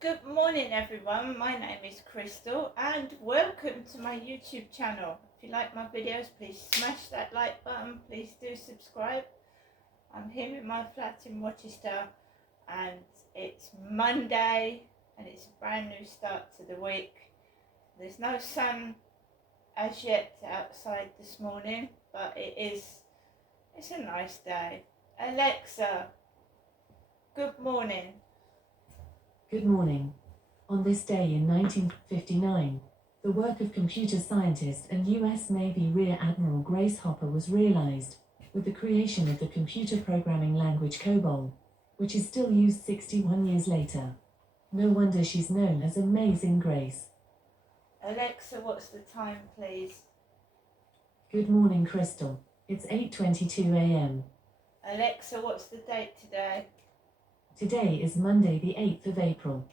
Good morning everyone, my name is Crystal and welcome to my YouTube channel. If you like my videos, please smash that like button, please do subscribe. I'm here in my flat in Rochester and it's Monday and it's a brand new start to the week. There's no sun as yet outside this morning, but it's a nice day. Alexa, good morning. Good morning. On this day in 1959, the work of computer scientist and U.S. Navy Rear Admiral Grace Hopper was realized, with the creation of the computer programming language COBOL, which is still used 61 years later. No wonder she's known as Amazing Grace. Alexa, what's the time, please? Good morning, Crystal. It's 8:22 a.m. Alexa, what's the date today? Today is Monday, the 8th of April.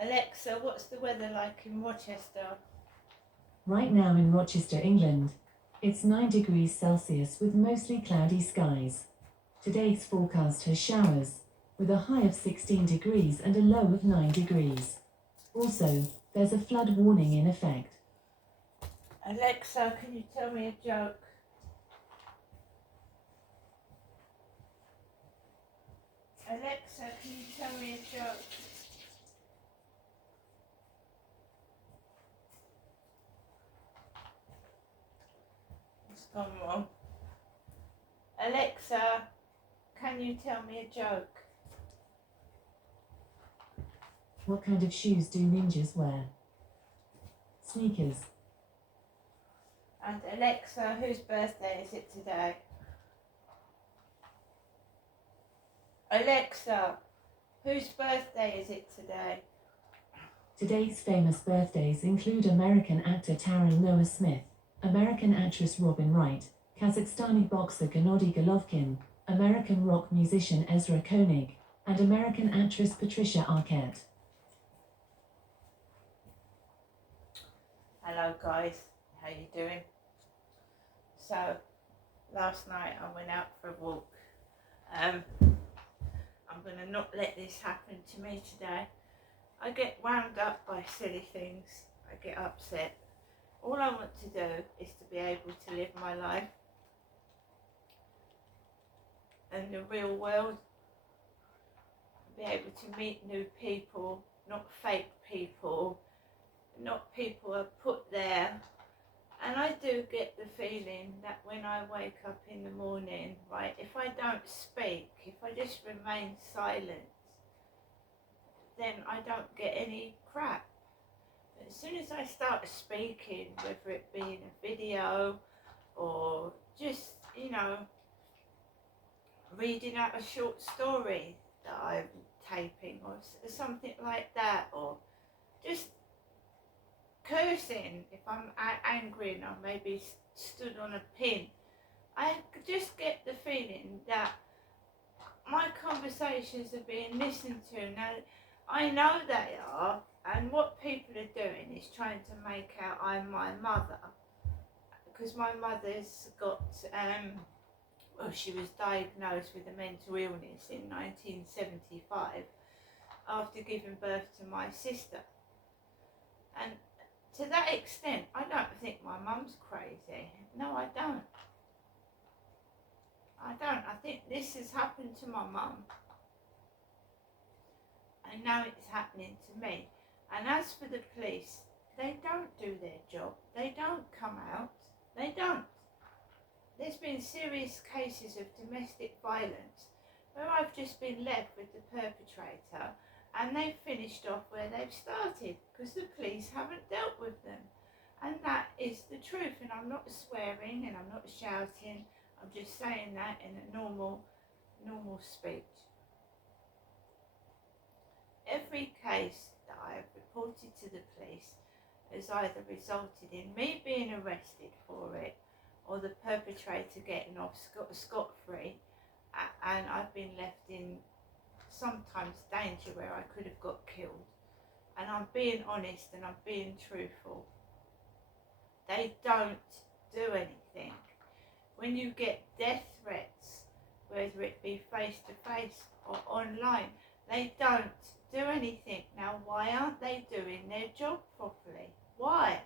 Alexa, what's the weather like in Rochester? Right now in Rochester, England, it's 9 degrees Celsius with mostly cloudy skies. Today's forecast has showers, with a high of 16 degrees and a low of 9 degrees. Also, there's a flood warning in effect. Alexa, can you tell me a joke? Alexa, can you tell me a joke? What's gone wrong? Alexa, can you tell me a joke? What kind of shoes do ninjas wear? Sneakers. And Alexa, whose birthday is it today? Alexa, whose birthday is it today? Today's famous birthdays include American actor Taron Noah Smith, American actress Robin Wright, Kazakhstani boxer Gennady Golovkin, American rock musician Ezra Koenig, and American actress Patricia Arquette. Hello guys, how you doing? So, last night I went out for a walk. I'm going to not let this happen to me today. I get wound up by silly things. I get upset. All I want to do is to be able to live my life in the real world. Be able to meet new people, not fake people, not people are put there. And I do get the feeling that when I wake up in the morning, right, if I don't speak, if I just remain silent, then I don't get any crap. But as soon as I start speaking, whether it be in a video or just, reading out a short story that I'm taping or something like that, or just cursing if I'm angry and I maybe stood on a pin, I just get the feeling that my conversations are being listened to. Now, I know they are, and what people are doing is trying to make out I'm my mother, because my mother's got, she was diagnosed with a mental illness in 1975 after giving birth to my sister. And to that extent, I don't think my mum's crazy. No, I don't. I think this has happened to my mum. And now it's happening to me. And as for the police, they don't do their job. They don't come out. They don't. There's been serious cases of domestic violence where I've just been left with the perpetrator and they've finished off where they've started because the police haven't dealt with them. And that is the truth, and I'm not swearing and I'm not shouting, I'm just saying that in a normal speech. Every case that I have reported to the police has either resulted in me being arrested for it or the perpetrator getting off scot-free, and I've been left in sometimes danger where I could have got killed. And I'm being honest and I'm being truthful. They don't do anything. When you get death threats, whether it be face to face or online, They don't do anything. Now, why aren't they doing their job properly? Why?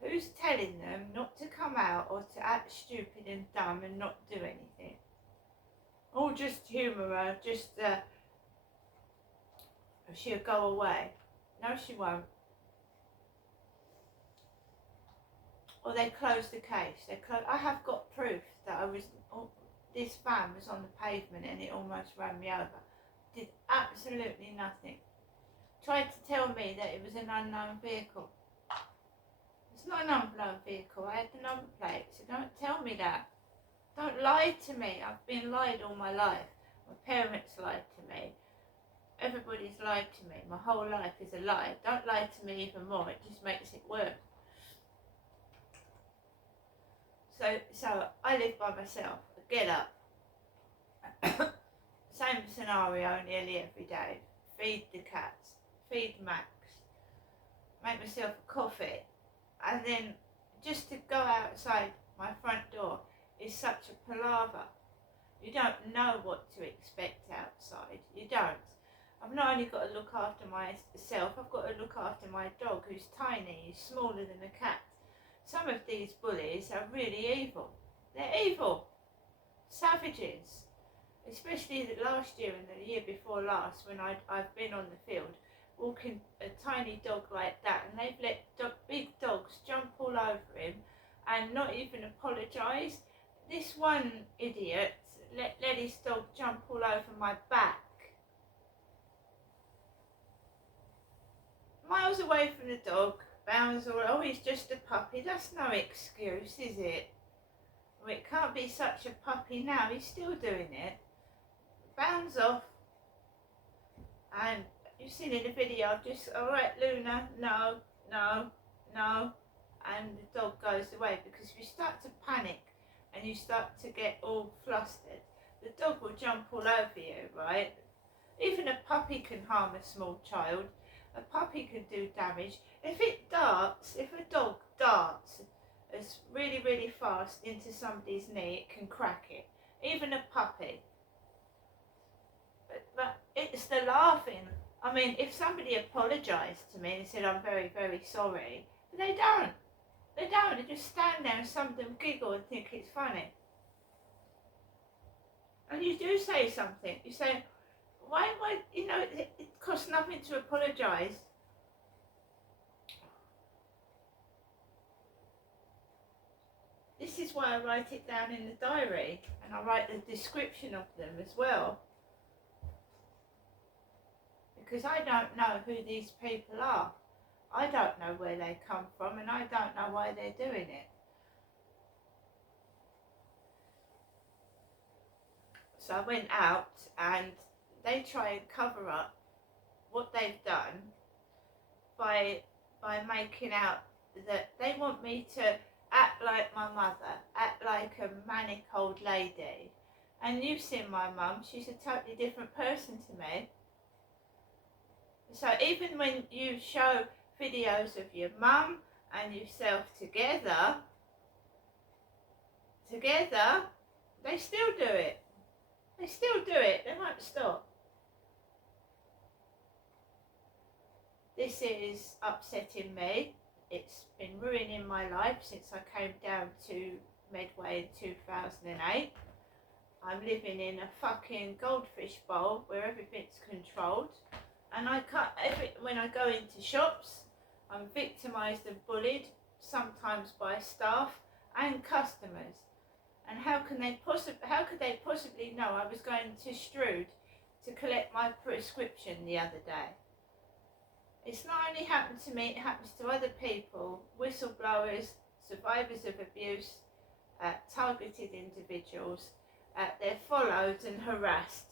Who's telling them not to come out or to act stupid and dumb and not do anything? Or just humour her, she'll go away. No, she won't. Or they close the case. I have got proof that this van was on the pavement and it almost ran me over. Did absolutely nothing. Tried to tell me that it was an unknown vehicle. It's not an unknown vehicle. I had the number plate, so don't tell me that. Don't lie to me. I've been lied all my life. My parents lied to me. Everybody's lied to me. My whole life is a lie. Don't lie to me even more. It just makes it worse. So I live by myself. I get up. Same scenario nearly every day. Feed the cats. Feed Max. Make myself a coffee. And then just to go outside my front door is such a palaver. You don't know what to expect outside. You don't. I've not only got to look after myself, I've got to look after my dog who's tiny, he's smaller than a cat. Some of these bullies are really evil. They're evil. Savages. Especially last year and the year before last when I've been on the field walking a tiny dog like that, and they've let big dogs jump all over him and not even apologise. This one idiot let his dog jump all over my back. Miles away from the dog, bounds all, oh, he's just a puppy. That's no excuse, is it? Well, it can't be such a puppy now. He's still doing it. Bounds off. And you've seen in the video, I've just, all right, Luna, no, no, no. And the dog goes away, because if you start to panic and you start to get all flustered, the dog will jump all over you, right? Even a puppy can harm a small child. A puppy can do damage. If a dog darts as really, really fast into somebody's knee, it can crack it. Even a puppy. But it's the laughing. I mean, if somebody apologised to me and said, I'm very, very sorry, but they don't. They don't. They just stand there and some of them giggle and think it's funny. And you do say something. You say, why, it costs nothing to apologise. This is why I write it down in the diary, and I write the description of them as well. Because I don't know who these people are. I don't know where they come from, and I don't know why they're doing it. So I went out and they try and cover up what they've done by making out that they want me to act like my mother, act like a manic old lady. And you've seen my mum, she's a totally different person to me. So even when you show videos of your mum and yourself together, they still do it. They still do it. They won't stop. This is upsetting me. It's been ruining my life since I came down to Medway in 2008. I'm living in a fucking goldfish bowl where everything's controlled. And when I go into shops, I'm victimised and bullied, sometimes by staff and customers. And how could they possibly know I was going to Strood to collect my prescription the other day? It's not only happened to me, it happens to other people, whistleblowers, survivors of abuse, targeted individuals. They're followed and harassed.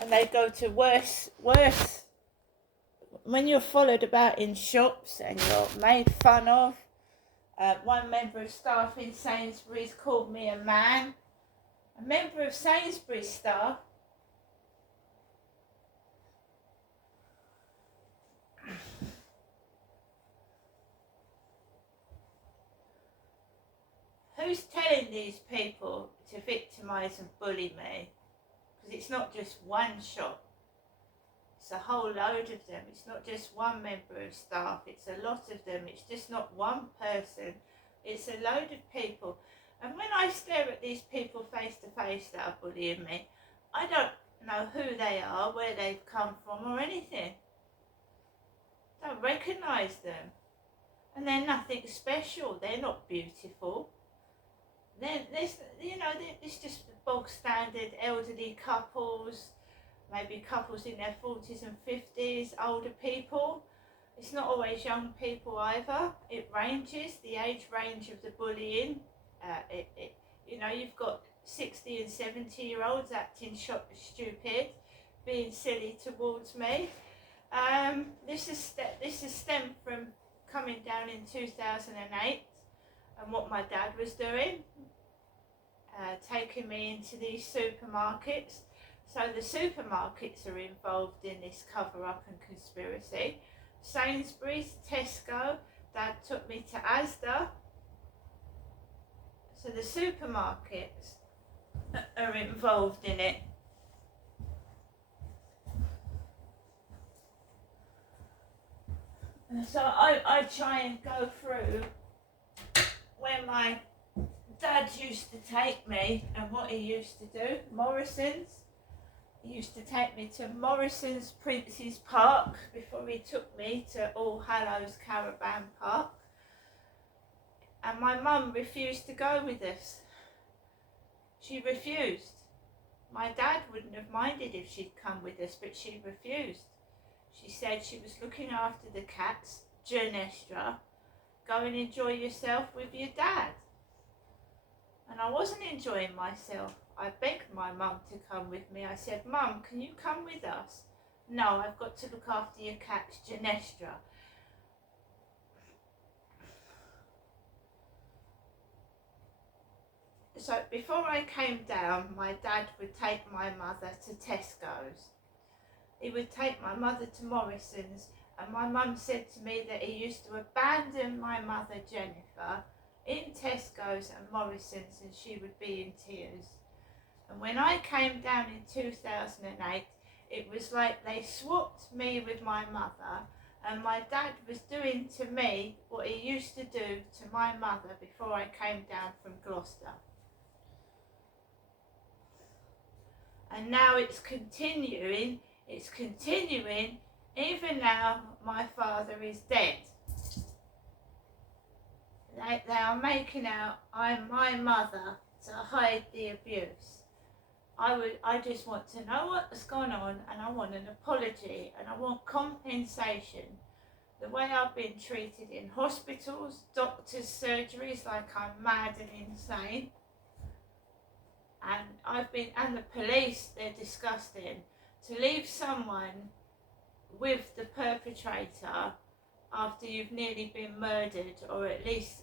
And they go to worse. When you're followed about in shops and you're made fun of. One member of staff in Sainsbury's called me a man. A member of Sainsbury's staff who's telling these people to victimise and bully me? Because it's not just one shop. It's a whole load of them. It's not just one member of staff. It's a lot of them. It's just not one person. It's a load of people. And when I stare at these people face to face that are bullying me, I don't know who they are, where they've come from or anything. Don't recognise them. And they're nothing special. They're not beautiful. There's just bog standard elderly couples, maybe couples in their 40s and 50s, older people. It's not always young people either. It ranges, the age range of the bullying. You've got 60 and 70-year-olds acting stupid, being silly towards me. This is stemmed from coming down in 2008 and what my dad was doing, taking me into these supermarkets. So the supermarkets are involved in this cover-up and conspiracy. Sainsbury's, Tesco, Dad took me to Asda. So the supermarkets are involved in it. And so I try and go through where my dad used to take me and what he used to do. Morrison's. He used to take me to Morrison's Prince's Park before he took me to All Hallows Caravan Park. And my mum refused to go with us. She refused. My dad wouldn't have minded if she'd come with us, but she refused. She said she was looking after the cats, Janestra. Go and enjoy yourself with your dad. And I wasn't enjoying myself. I begged my mum to come with me. I said, Mum, can you come with us? No, I've got to look after your cats, Janestra. So before I came down, my dad would take my mother to Tesco's. He would take my mother to Morrison's, and my mum said to me that he used to abandon my mother, Jennifer, in Tesco's and Morrison's, and she would be in tears. And when I came down in 2008, it was like they swapped me with my mother, and my dad was doing to me what he used to do to my mother before I came down from Gloucester. And now it's continuing, even now my father is dead. They are making out I'm my mother to hide the abuse. I just want to know what's gone on, and I want an apology, and I want compensation. The way I've been treated in hospitals, doctors' surgeries, like I'm mad and insane. And the police, they're disgusting. To leave someone with the perpetrator after you've nearly been murdered, or at least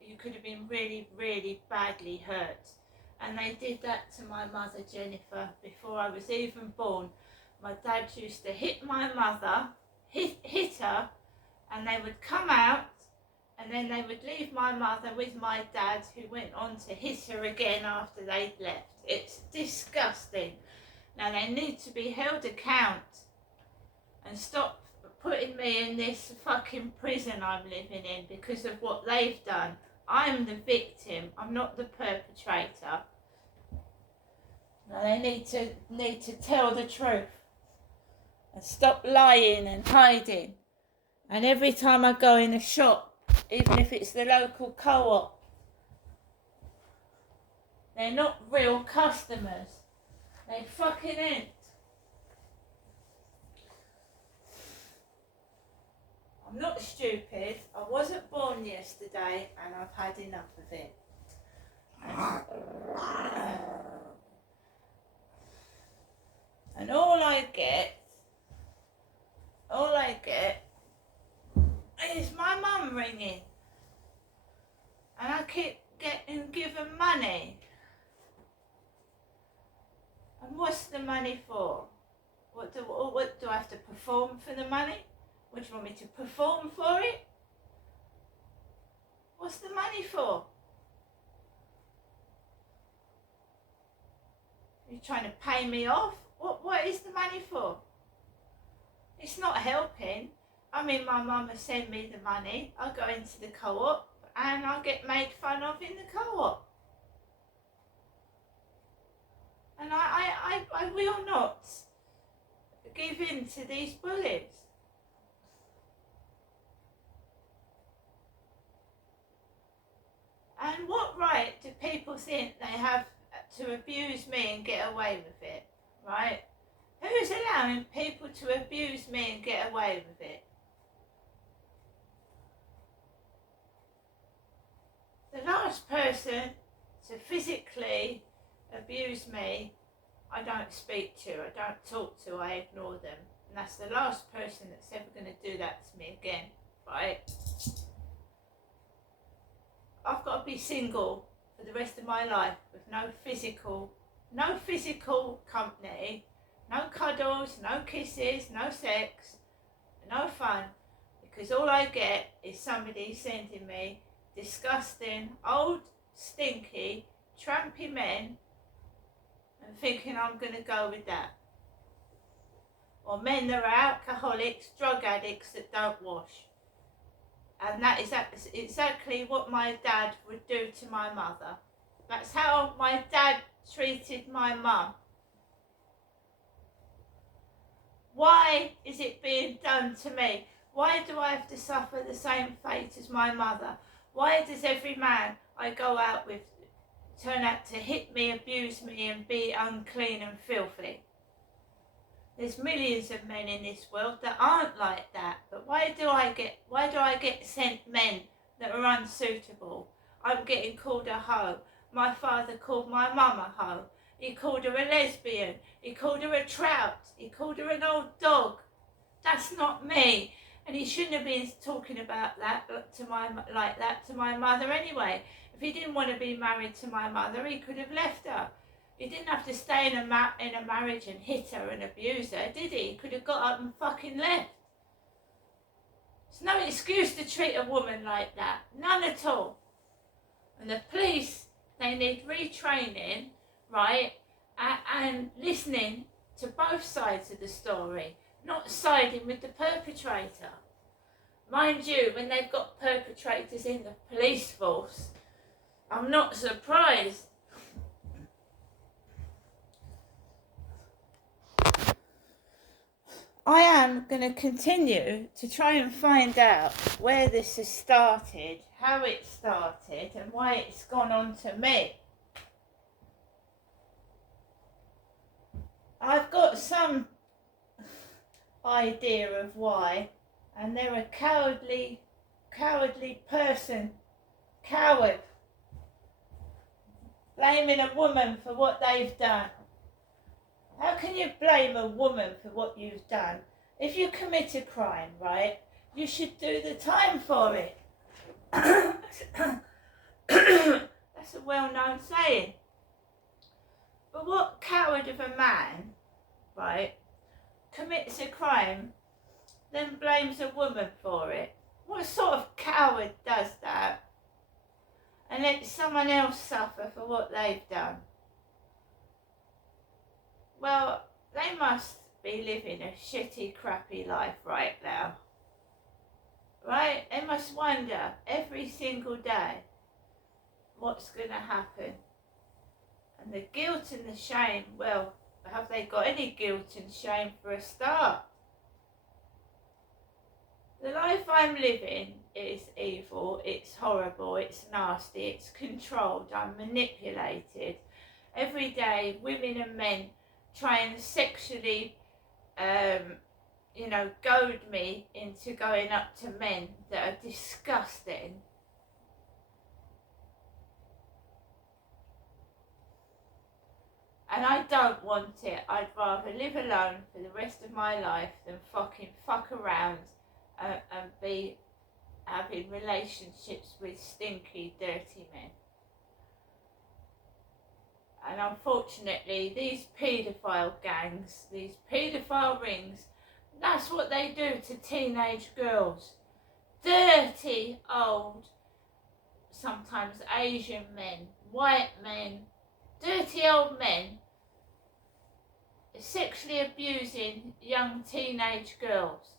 you could have been really, really badly hurt. And they did that to my mother, Jennifer, before I was even born. My dad used to hit my mother, hit her, and they would come out, and then they would leave my mother with my dad, who went on to hit her again after they'd left. It's disgusting. Now they need to be held account and stop putting me in this fucking prison I'm living in because of what they've done. I'm the victim. I'm not the perpetrator. Now they need to tell the truth and stop lying and hiding. And every time I go in a shop, even if it's the local co-op, they're not real customers. They fucking ain't. I'm not stupid. I wasn't born yesterday, and I've had enough of it. And all I get is my mum ringing, and I keep getting given money. And what's the money for? What do I have to perform for the money? What, do you want me to perform for it? What's the money for? You're trying to pay me off? What is the money for? It's not helping. I mean, my mum has sent me the money. I go into the co-op and I get made fun of in the co-op. And I will not give in to these bullies. And what right do people think they have to abuse me and get away with it, right? Who's allowing people to abuse me and get away with it? The last person to physically abuse me, I don't speak to, I don't talk to, I ignore them. And that's the last person that's ever going to do that to me again, right? I've got to be single for the rest of my life with no physical company, no cuddles, no kisses, no sex, no fun, because all I get is somebody sending me disgusting, old, stinky, trampy men and thinking I'm going to go with that. Or men that are alcoholics, drug addicts that don't wash. And that is exactly what my dad would do to my mother. That's how my dad treated my mum. Why is it being done to me? Why do I have to suffer the same fate as my mother? Why does every man I go out with turn out to hit me, abuse me and be unclean and filthy? There's millions of men in this world that aren't like that, but why do I get sent men that are unsuitable? I'm getting called a hoe. My father called my mum a hoe. He called her a lesbian. He called her a trout. He called her an old dog. That's not me. And he shouldn't have been talking about that to my mother anyway. If he didn't want to be married to my mother, he could have left her. He didn't have to stay in a marriage and hit her and abuse her, did he? He could have got up and fucking left. There's no excuse to treat a woman like that. None at all. And the police, they need retraining, right? And listening to both sides of the story. Not siding with the perpetrator. Mind you, when they've got perpetrators in the police force, I'm not surprised. I am going to continue to try and find out where this has started, how it started, and why it's gone on to me. I've got some idea of why, and they're a cowardly person, coward, blaming a woman for what they've done. How can you blame a woman for what you've done? If you commit a crime, right, you should do the time for it. That's a well-known saying. But what coward of a man, right, commits a crime, then blames a woman for it? What sort of coward does that and lets someone else suffer for what they've done? Well, they must be living a shitty, crappy life right now. Right? They must wonder every single day what's going to happen. And the guilt and the shame, well, have they got any guilt and shame for a start? The life I'm living is evil, it's horrible, it's nasty, it's controlled, I'm manipulated. Every day, women and men try and sexually, goad me into going up to men that are disgusting. And I don't want it. I'd rather live alone for the rest of my life than fucking fuck around and be having relationships with stinky, dirty men. And unfortunately, these paedophile gangs, these paedophile rings, that's what they do to teenage girls. Dirty, old, sometimes Asian men, white men, dirty old men sexually abusing young teenage girls.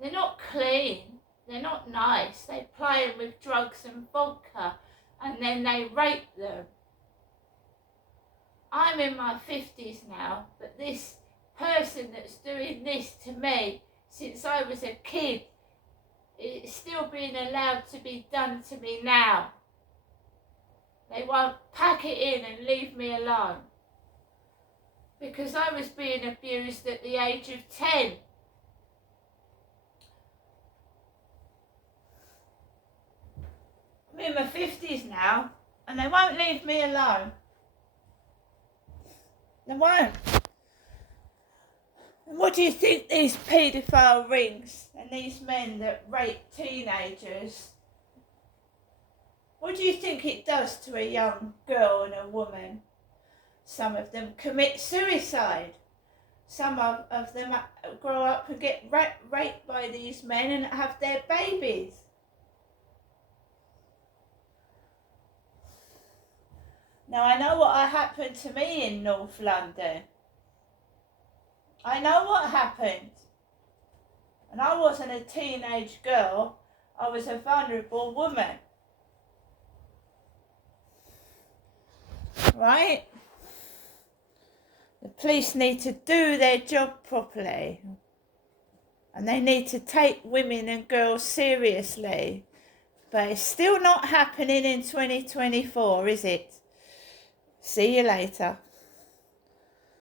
They're not clean, they're not nice, they ply them with drugs and vodka and then they rape them. I'm in my 50s now, but this person that's doing this to me since I was a kid, it's still being allowed to be done to me now. They won't pack it in and leave me alone. Because I was being abused at the age of 10. I'm in my 50s now, and they won't leave me alone. They won't. And what do you think these paedophile rings and these men that rape teenagers, what do you think it does to a young girl and a woman? Some of them commit suicide. Some of them grow up and get raped by these men and have their babies. Now I know what happened to me in North London. I know what happened. And I wasn't a teenage girl, I was a vulnerable woman. Right? The police need to do their job properly. And they need to take women and girls seriously. But it's still not happening in 2024, is it? See you later.